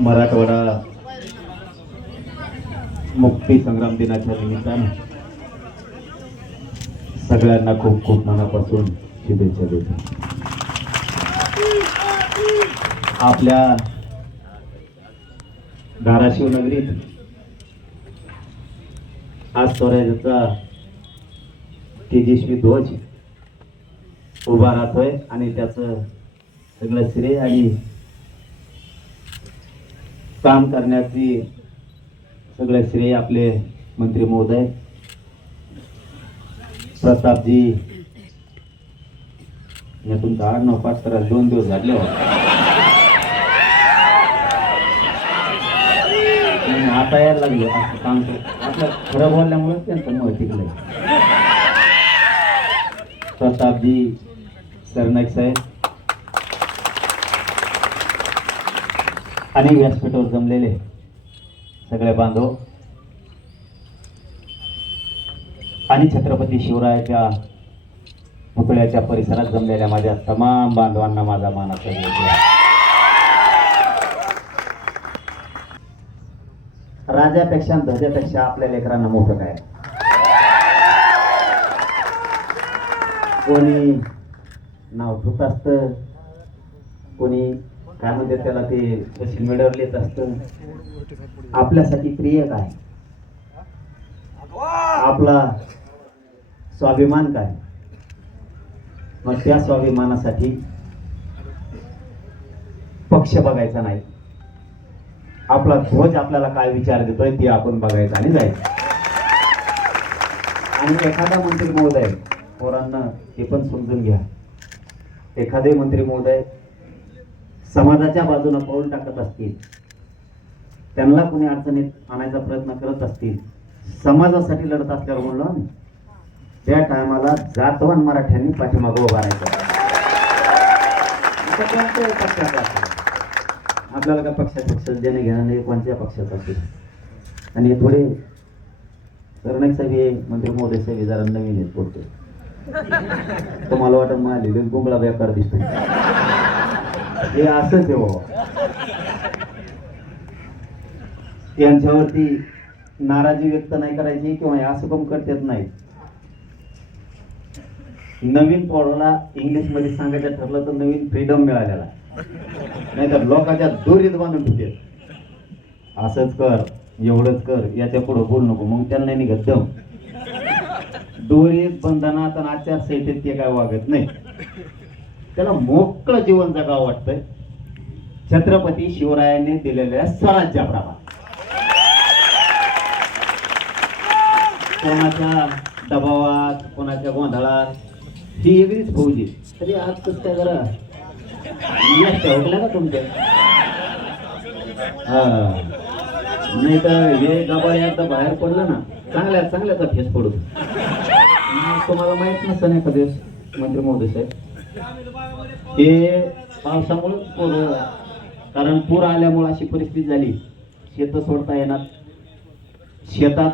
मराठवाडा मुक्ती संग्राम दिनाच्या निमित्तानं सगळ्यांना खूप खूप मनापासून शुभेच्छा देतो. आपल्या धाराशिव नगरीत आज स्वराज्याचा तेजस्वी ध्वज उभा राहतोय आणि त्याचं सगळं श्रेय आणि काम करण्याची सगळं श्रेय आपले मंत्री महोदय प्रतापजी तुमचा तुमचं नऊ पाच तर दोन दिवस झाले आता यायला लागले असं सांगतो आपलं खरं बोलल्यामुळे त्यांचं मत टिकलंय. प्रतापजी सरनाईक साहेब आणि व्यासपीठावर जमलेले सगळे बांधव. आणि छत्रपती शिवरायाच्या पुतळ्याच्या परिसरात जमलेल्या माझ्या तमाम बांधवांना माझा मानाचा विनंती राजापेक्षा ध्वजापेक्षा आपल्या लेकरांना मोठं काय? कोणी नाव ठेवत असतं कोणी काय म्हणते त्याला ते सोशल मीडियावर लिहित असतं. आपल्यासाठी प्रिय काय आपला स्वाभिमान काय? मग त्या स्वाभिमानासाठी पक्ष बघायचा नाही. आपला ध्वज आपल्याला काय विचार देतोय ते आपण बघायचं आणि जायचं. आणि एखादा मंत्री महोदय पोरांना हे पण समजून घ्या. एखादे मंत्री महोदय समाजाच्या बाजूने पाऊल टाकत असतील त्यांना कोणी अडचणीत आणायचा प्रयत्न करत असतील समाजासाठी लढत असल्यावर म्हणलं त्या टायमाला जातवान मराठ्यांनी पाठीमागं उभा राहायचं. आपल्याला का पक्षा पक्ष देणे घेणं नाही कोणत्या पक्षाचा असेल? आणि थोडे सरनाईक साहेब हे मंत्री महोदय साहेब जरा नवीन आहेत बोलतो तुम्हाला वाटत मला गुंगळा व्यापार दिसतो हे असंच आहे बाबा. यांच्यावरती नाराजी व्यक्त नाही करायची किंवा हे असं कम करतात नाही. नवीन पोराला इंग्लिशमध्ये सांगायचं ठरलं तर नवीन फ्रीडम मिळालेला नाहीतर लोकांच्या दोरीत बांधून ठेवते. असंच कर एवढंच कर याच्या पुढं बोल नको मग त्यांना निघत दम दोरीत बंधनात आणि आचारसंहितेत ते काय वागत नाही. त्याला मोकळं जीवन जगावं वाटतंय. छत्रपती शिवरायांनी दिलेल्या स्वराज्याप्रमाणे कोणाच्या दबावात कोणाच्या गोंधळात ही वेगळीच फौजी. तरी आज कसं काय जरा ठेवल्या का तुमच्या. हा. नाही तर हे गबाळ एकदा बाहेर पडलं ना चांगल्या चांगल्याचा फेस पडू तुम्हाला माहीत नसतं नाही कधी मंत्री महोदय साहेब. हे पावसामुळेच पूर कारण पूर आल्यामुळे अशी परिस्थिती झाली. शेत सोडता येणार. शेतात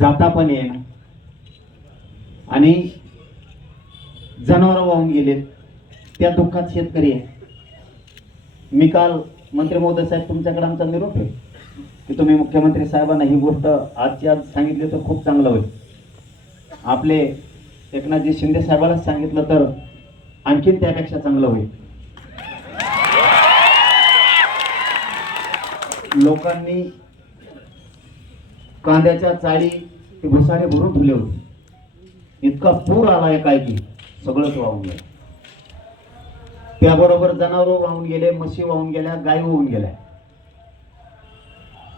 जाता पण येणार. आणि जनावर वाहून गेलेत. त्या दुःखात शेतकरी आहे मी काल मंत्री महोदय साहेब तुमच्याकडे आमचा निरोप आहे. की तुम्ही मुख्यमंत्री साहेबांना ही गोष्ट आजची आज सांगितली तर खूप चांगलं होईल. आपले एकनाथजी शिंदे साहेबालाच सांगितलं तर आणखीन त्यापेक्षा चांगलं होईल. लोकांनी कांद्याच्या चाळी ते भुसारे भरून ठेवले होते. इतका पूर आलाय काय की सगळंच वाहून गेलं. त्याबरोबर जनावर वाहून गेले म्हशी वाहून गेल्या गाय वाहून गेल्या.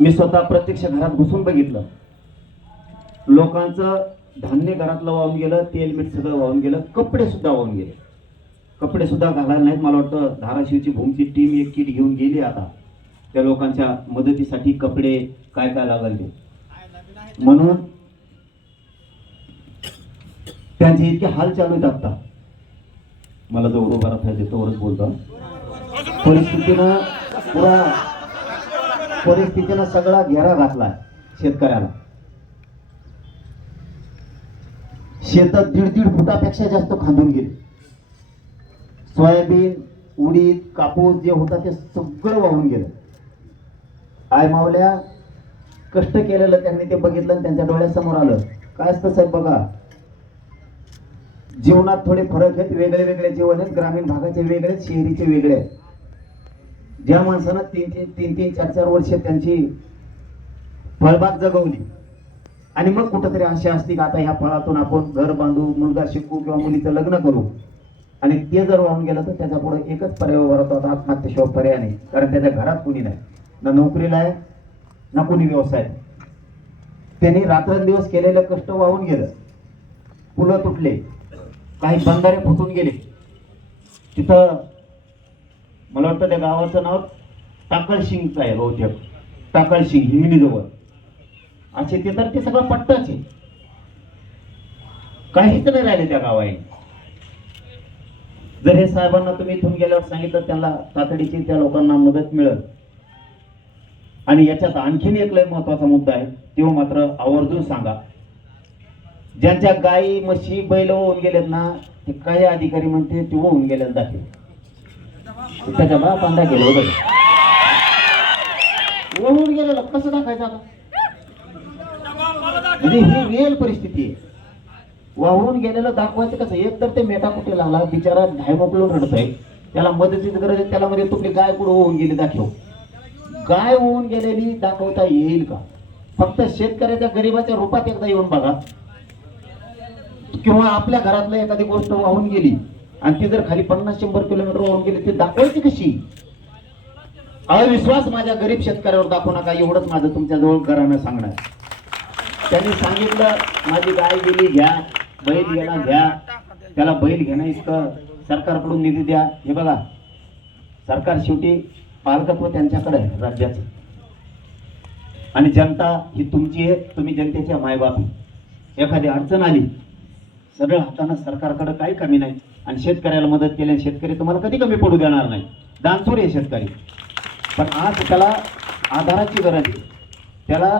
मी स्वतः प्रत्यक्ष घरात घुसून बघितलं. लोकांचं धान्य घरातलं वाहून गेलं तेल मीठ सगळं वाहून गेलं कपडे सुद्धा वाहून गेले. कपडे सुद्धा घालायला नाहीत मला वाटतं. धाराशिवची भूमची टीम एक किट घेऊन गेली आता. त्या लोकांच्या मदतीसाठी कपडे काय काय लागले म्हणून त्यांचे इतके हाल चालू आहेत आता मला जो उभा राहता तोवरच बोलतो. परिस्थितीनं पुरा परिस्थितीनं सगळा घेरा घातलाय शेतकऱ्याला. शेतात दीड दीड फुटापेक्षा जास्त खांदून गेले. सोयाबीन उडीद कापूस जे होता ते सगळं वाहून गेलं. आय मावल्या कष्ट केलेलं त्यांनी ते बघितलं आणि त्यांच्या डोळ्यासमोर आलं. काय असतं साहेब बघा? जीवनात थोडे फरक आहेत वेगळे वेगळे जीवन आहेत ग्रामीण भागाचे वेगळे आहेत शहरीचे वेगळे आहेत. ज्या माणसानं तीन तीन तीन तीन चार चार वर्ष त्यांची फळबाग जगवली आणि मग कुठंतरी अशी असती की आता ह्या फळातून आपण घर बांधू मुलगा शिकू किंवा मुलीचं लग्न करू. आणि ते जर वाहून गेलं तर त्याच्या पुढे एकच पर्याय उभा राहतो आता आत्महत्येशिवाय पर्याय नाही. कारण त्याच्या घरात कुणी नाही. ना नोकरीला आहे ना कुणी व्यवसाय. त्यांनी रात्रंदिवस केलेलं कष्ट वाहून गेलं. पुलं तुटले काही बंधारे फुटून गेले. तिथं मला वाटतं त्या गावाचं नाव टाकळशिंगचं आहे बहुतेक. टाकळशिंग हिंगणीजवळ. असे ते तर ते सगळं पट्टाच आहे. काहीच नाही राहिले त्या गावाने जर हे साहेबांना तुम्ही इथून गेल्यावर सांगितलं त्यांना तातडीची त्या लोकांना मदत मिळेल. आणि याच्यात आणखीन एक लय महत्त्वाचा मुद्दा आहे तो मात्र आवर्जून सांगा. ज्यांच्या गायी म्हशी बैल होऊन गेलेत ना ते काही अधिकारी म्हणते ते होऊन गेलेत दाखल. त्याच्या बापांना गेलो होऊन गेलेलं. कसं दाखायचं आता? म्हणजे ही रिअल परिस्थिती आहे. वाहून गेलेलं दाखवायचं कसं? एक तर ते मेटाकुटी लागला बिचारा ढाय मोकळून रडतोय. त्याला मदतीची गरज आहे त्याला मध्ये तुमची गाय कुठं होऊन गेली? दाखव. गाय होऊन गेलेली दाखवता येईल का? फक्त शेतकऱ्याच्या गरीबाच्या रूपात एकदा येऊन बघा. किंवा आपल्या घरातलं एखादी गोष्ट वाहून गेली आणि ती जर खाली पन्नास शंभर किलोमीटर वाहून गेली ती दाखवायची कशी? अविश्वास माझ्या गरीब शेतकऱ्यावर दाखवू नका एवढंच माझं तुमच्याजवळ घरानं सांगणार त्यांनी सांगितलं माझी गाय गेली घ्या. बैल गेला घ्या. त्याला बैल घेणं इतकं सरकारकडून निधी द्या. हे बघा सरकार शेवटी पालकत्व त्यांच्याकडे आहे राज्याचं. आणि जनता ही तुमची आहे तुम्ही जनतेच्या मायबाप एखादी अडचण आली सरळ हातानं सरकारकडे काही कमी नाही. आणि शेतकऱ्याला मदत केल्याने शेतकरी तुम्हाला कधी कमी पडू देणार नाही. दानसूर आहे शेतकरी. पण आज त्याला आधाराची गरज आहे. त्याला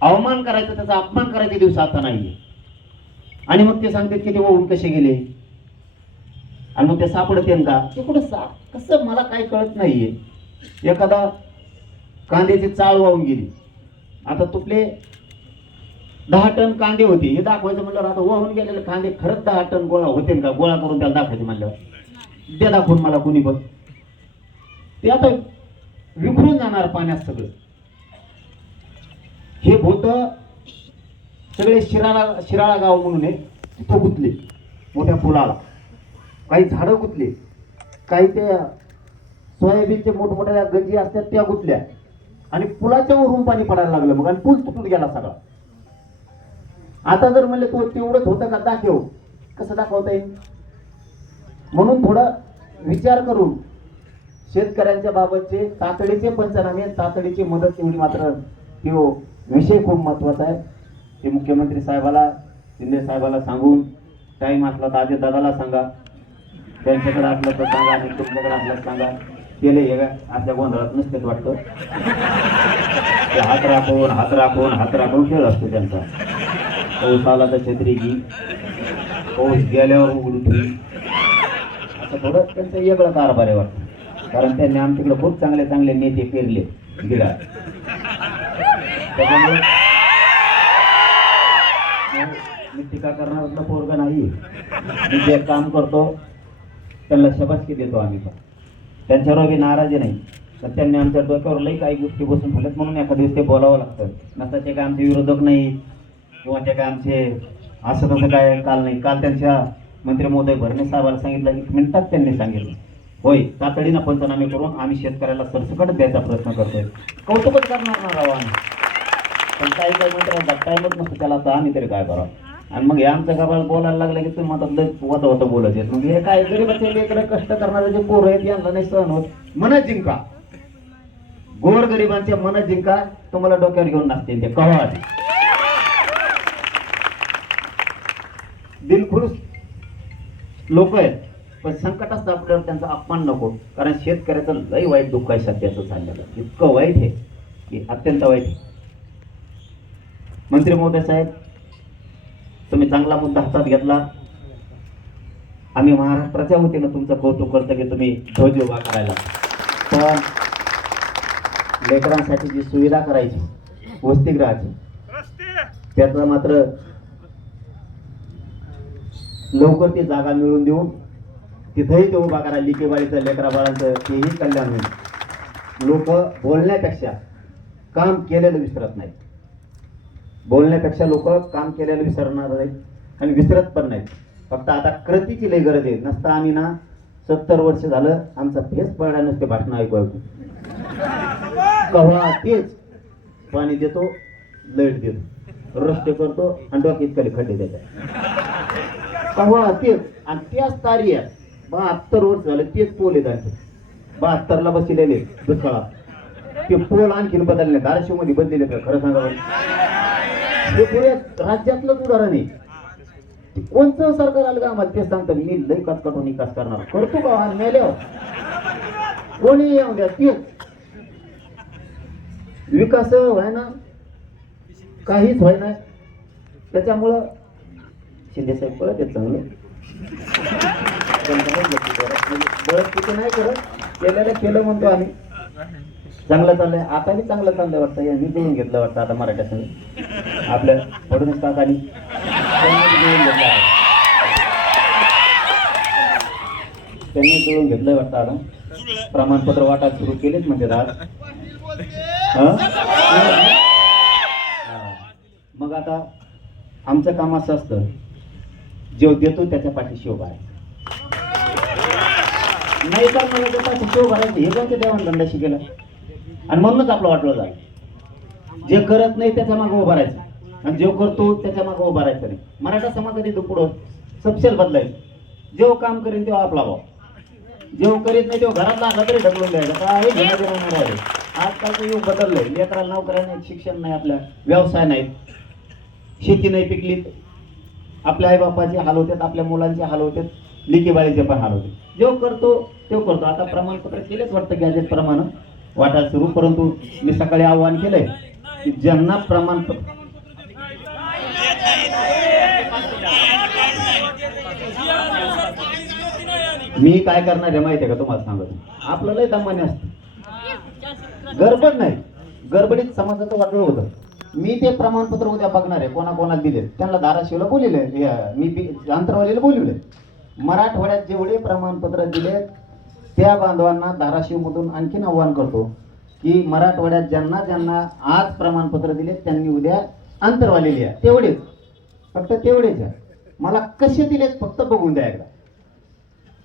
अवमान करायचं त्याचा अपमान करायचे दिवस आता नाहीये. आणि मग ते सांगतात की ते वाहून कसे गेले? आणि मग ते सापडत का? ते कुठं सा? कसं? मला काही कळत नाहीये. एखादा कांद्याची चाळ वाहून गेली. आता तुपले दहा टन कांदे होते. हे दाखवायचं म्हणल्यावर आता वाहून गेलेले कांदे खरंच दहा टन गोळा होते का? गोळा करून त्याला दाखवायचे म्हणल्यावर. ते दाखवून मला कुणी पण. ते आता विखरून जाणार पाण्यात सगळं. हे भूत सगळे शिराळा शिराळा गाव म्हणून आहे तिथं गुतले मोठ्या पुलाला. काही झाडं गुतले काही त्या सोयाबीनचे मोठमोठ्या गंजी असतात त्या गुतल्या. आणि पुलाच्या वरून पाणी पडायला लागलं मग आणि पूल तुटून गेला सगळा. आता जर म्हणले तो तेवढंच होतं का दाखव. कसं दाखवता येईल? म्हणून थोडा विचार करून शेतकऱ्यांच्या बाबतचे तातडीचे पंचनामे तातडीची मदत एवढी मात्र तो विषय खूप महत्त्वाचा आहे. ते मुख्यमंत्री साहेबाला शिंदे साहेबाला सांगून टाईम असला तर आधी दादाला सांगा. त्यांच्याकडे असलं तर सांगा आणि तुमच्याकडे असलं सांगा. केले हे का आपल्या गोंधळात नसतेच वाटतं. ते हात राखून हात राखून हात राखून खेळ असतो त्यांचा. पाऊस आला तर छत्री घी. पाऊस गेल्यावर उघडून असं थोडं त्यांचं वेगळं कारभार आहे वाटतं. कारण त्यांनी आमच्याकडे खूप चांगले चांगले नेते पेरले गिडा त्याच्यामुळे मी टीका करणारा पोरगा नाही. मी जे काम करतो त्यांना शबासकी देतो आम्ही पण. त्यांच्यावर बी नाराजी नाही. तर त्यांनी आमच्या डोक्यावर लई काही गोष्टी बसून ठेवल्यात म्हणून एखाद्या दिवस ते बोलावं लागतं. नसता ते काय आमचे विरोधक नाही किंवा ते काय आमचे असं तसं काय काल नाही. काल त्यांच्या मंत्री महोदय भरणे साहेबाला सांगितलं एक मिनिटात त्यांनी सांगितलं. होय तातडीनं पंचनामे करून आम्ही शेतकऱ्याला सरसकट द्यायचा प्रयत्न करतोय. कौतुकच करणार ना राव आम्ही. पण काही काही मंत्र्यांना टाईमच नसतो त्याला तर आम्ही तरी काय करावं? आणि मग हे आमच्या गावाला बोलायला लागलं की तुम्ही आता लय वत होतं बोलत येत मग हे काय गरीबाचे लेकरं कष्ट करणारे जे पोरं आहेत यांना नाही सहन होत. मन जिंका. गोर गरिबांचे मन जिंका तुम्हाला डोक्यावर घेऊन नाचते ते कवा आधी. दिलखुश लोक आहेत पण संकटात आपल्यावर त्यांचा अपमान नको. कारण शेतकऱ्याचं लय वाईट दुःख आहे सध्याचं चाललेलं इतकं वाईट आहे की अत्यंत वाईट आहे. मंत्री महोदय साहेब तुम्ही चांगला मुद्दा हातात घेतला. आम्ही महाराष्ट्राच्या वतीनं तुमचं कौतुक करतो की तुम्ही ध्वज उभा करायला. पण लेकरांसाठी जी सुविधा करायची वसतिगृहाची त्याचं मात्र लवकर ती जागा मिळवून देऊन तिथंही ते उभा करा. लिकेबाळीचं लेकरा बाळांचं तेही कल्याण होईल. लोक बोलण्यापेक्षा काम केलेलं विसरत नाहीत. बोलण्यापेक्षा लोक काम केलेलं विसरणार नाहीत आणि विसरत पण नाहीत. फक्त आता कृतीची लई गरज आहे. नसता आम्ही ना सत्तर वर्ष झालं आमचा फेस पडला नसते भाषण ऐकू ऐकू. कव्हा तेच पाणी देतो लाइट देतो. रस्ते करतो आणि डोक्यात खाली खड्डे देतात कव्हा तेच? आणि त्याच तारी आहे. बहात्तर वर्ष झालं तेच पोल आहेत आणखी. बहात्तरला बसलेले दुष्काळात. ते पोल आणखीन बदलले धाराशिवमध्ये बदलले का खरं सांगा हे पुरे राज्यातलंच उदाहरण आहे. कोणतं सरकार आलं का आम्हाला? ते सांगतं मी लई कटकट निकास करणार. करतो का हा मेल्यावर? कोणी येऊन द्या तेच विकास व्हाय ना काहीच व्हाय त्याच्यामुळं शिंदे साहेब कळत येत चांगलं. बळत नाही करत. केलेलं केलं म्हणतो आम्ही. चांगलं चाललंय. आता बी चांगलं चाललंय वाटतं. यांनी देऊन घेतलं वाटतं आता मराठ्या संघ आपल्या फडणवीस काकानी त्यांनी जुळून त्यांनी जुळून घेतलंय वाटतं आता प्रमाणपत्र वाटा सुरू केलेच म्हणजे आज मग आता आमचं काम असं असतं जेव देतो त्याच्या पाठीशी उभा आहे नाही तर मला त्या पाठीशी उभा राहायचं हे कोणत्या देवान धंदा शिकेला आणि म्हणूनच आपलं वाटलं जाईल जे करत नाही त्याच्यामागे उभा राहायचं. आणि जेव करतो त्याच्यामागे उभा राहायचं नाही. मराठा समाजाने तो पुढं सबसेल बदलाय जेव्हा काम करेन तेव्हा आपला भाव. जेव्हा करीत नाही तेव्हा घरात लागला तरी ढकलून द्यायचं. आजकालचं युग बदललंय. लेकराला नोकऱ्या नाही शिक्षण नाही आपल्या व्यवसाय नाहीत. शेती नाही पिकली आपल्या आईबापाचे हाल होतात आपल्या मुलांचे हाल होतात. लिकीबाळीचे पण हाल होते. जेव्हा करतो तेव करतो. आता प्रमाणपत्र केलेच वाटतं गॅजेट प्रमाण वाटा सुरू परंतु मी सकाळी आव्हान केलंय की ज्यांना प्रमाणपत्र मी काय करणार आहे माहिती आहे का तुम्हाला सांगत. आपलं लय दमाने असतं. गडबड नाही. गडबडीत समाजाचं वाटलं होतं. मी ते प्रमाणपत्र उद्या बघणार आहे. कोणा कोणाला दिले. त्यांना धाराशिवला बोलिले मी अंतरवालीला आंतरवालीला मराठवाड्यात जेवढे प्रमाणपत्र दिले त्या बांधवांना धाराशिवमधून आणखीन आव्हान करतो की मराठवाड्यात ज्यांना ज्यांना आज प्रमाणपत्र दिले त्यांनी उद्या आंतरवाली लिहा तेवढेच. फक्त तेवढेच आहे. मला कसे दिलेत फक्त बघून द्या एकदा.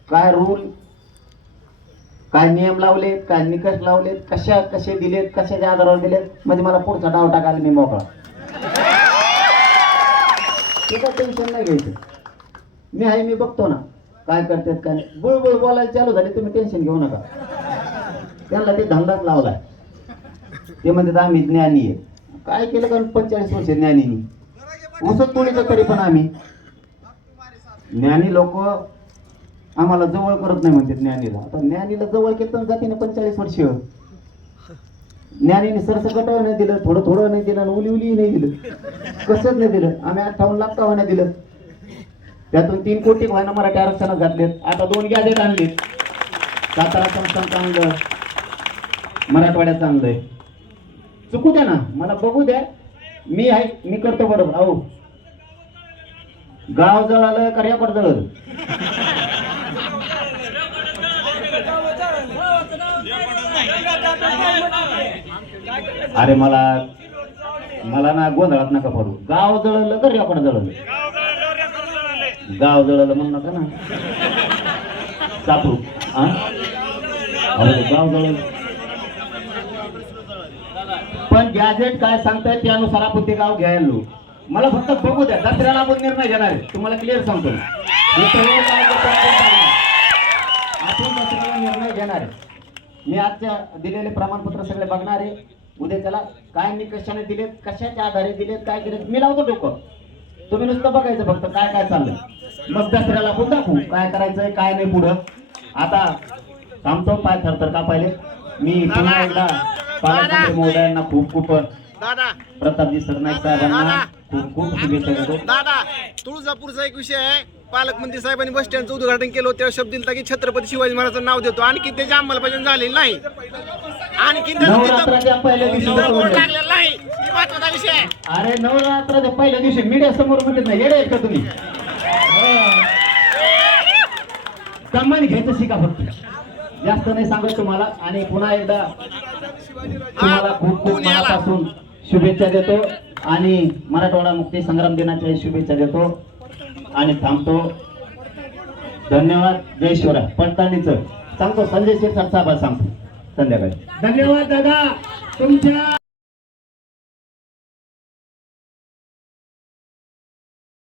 काय रूल काय नियम लावलेत काय निकष लावलेत कशा कसे दिलेत कशाच्या आधारावर दिलेत म्हणजे मला पुढचा डाव टाकायला मी मोकळा. ते टेन्शन नाही घ्यायचं. मी आहे मी बघतो ना. काय करतात काय नाही. बुळबुळ बोलायला चालू झाले तुम्ही टेन्शन घेऊ नका. त्यांना ते धंदाच लावलाय. ते म्हणतात आम्ही ज्ञानी आहे. काय केलं कारण पंचेचाळीस वर्ष ज्ञानीनी? उसत तोडीचं तरी पण आम्ही. ज्ञानी लोक आम्हाला जवळ करत नाही म्हणते ज्ञानीला. आता ज्ञानीला जवळ केलं तर जाते ना पंचेचाळीस वर्ष. ज्ञानीने सरसकट नाही दिलं थोडं थोडं नाही दिलं आणि उली उली नाही दिलं. कसंच नाही दिलं. आम्ही अठ्ठावन्न लाख का दिलं? त्यातून तीन कोटी व्हायला मराठी आरक्षणात घातलेत. आता दोन गॅजेट आणलेत. सातारा संस्थान चांगलं मराठवाड्यात चांगलं आहे. चुकू द्या ना. मला बघू द्या. मी आहे मी करतो बरोबर. अहो गाव जळालं का रेकॉर्ड जळलं अरे मला मला ना गोंधळात नका पडू. गाव जळलं का जळलं गाव जळलं म्हणू नका ना. सापरू अरे गाव जळलं पण गॅजेट काय सांगताय त्यानुसार आपण ते गाव घ्यायला मला फक्त बघू द्या. दसऱ्याला आपण निर्णय घेणार आहे. तुम्हाला क्लिअर सांगतो मी. आपण दसऱ्याला निर्णय घेणार आहे. मी आजच्या दिलेले प्रमाणपत्र सगळे बघणार आहे. उद्या त्याला काय निकषाने दिलेत कशाच्या आधारे दिलेत काय दिलेत मी लावतो डोकं. तुम्ही नुसतं बघायचं फक्त काय काय चाललंय. मग दसऱ्याला आपण दाखवू. काय करायचंय काय नाही पुढं. आता थांबतो पाय थरथर का पाहिले मी पुन्हा एकदा पालकमंत्री महोदयांना खूप खूप प्रतापजी सरनाईक साहेबांना दादा. तुळजापूरचा एक विषय आहे. पालकमंत्री साहेबांनी बस स्टँडचं उद्घाटन केलं तेव्हा शब्द दिलता की छत्रपती शिवाजी महाराजांचं नाव देतो. आणखी त्याची अंमलबजावणी झालेली नाही. आणखी लागलेला नाही. ही महत्त्वाचा विषय आहे. अरे नवरात्राच्या पहिल्या दिवशी मीडिया समोर म्हणतात ना येडे का तुम्ही? कमान घ्यायचं शिका फक्त. जास्त नाही सांगत तुम्हाला. आणि पुन्हा एकदा तुम्हाला खूप खूप. मनापासून शुभेच्छा देतो. आणि मराठवाडा मुक्ती संग्राम दिनाच्या शुभेच्छा देतो आणि थांबतो. धन्यवाद. जय शिवराय. पडताळणीच. सांगतो संजय शेठ साहेब सांगतो. संध्याकाळी. धन्यवाद दादा. तुमच्या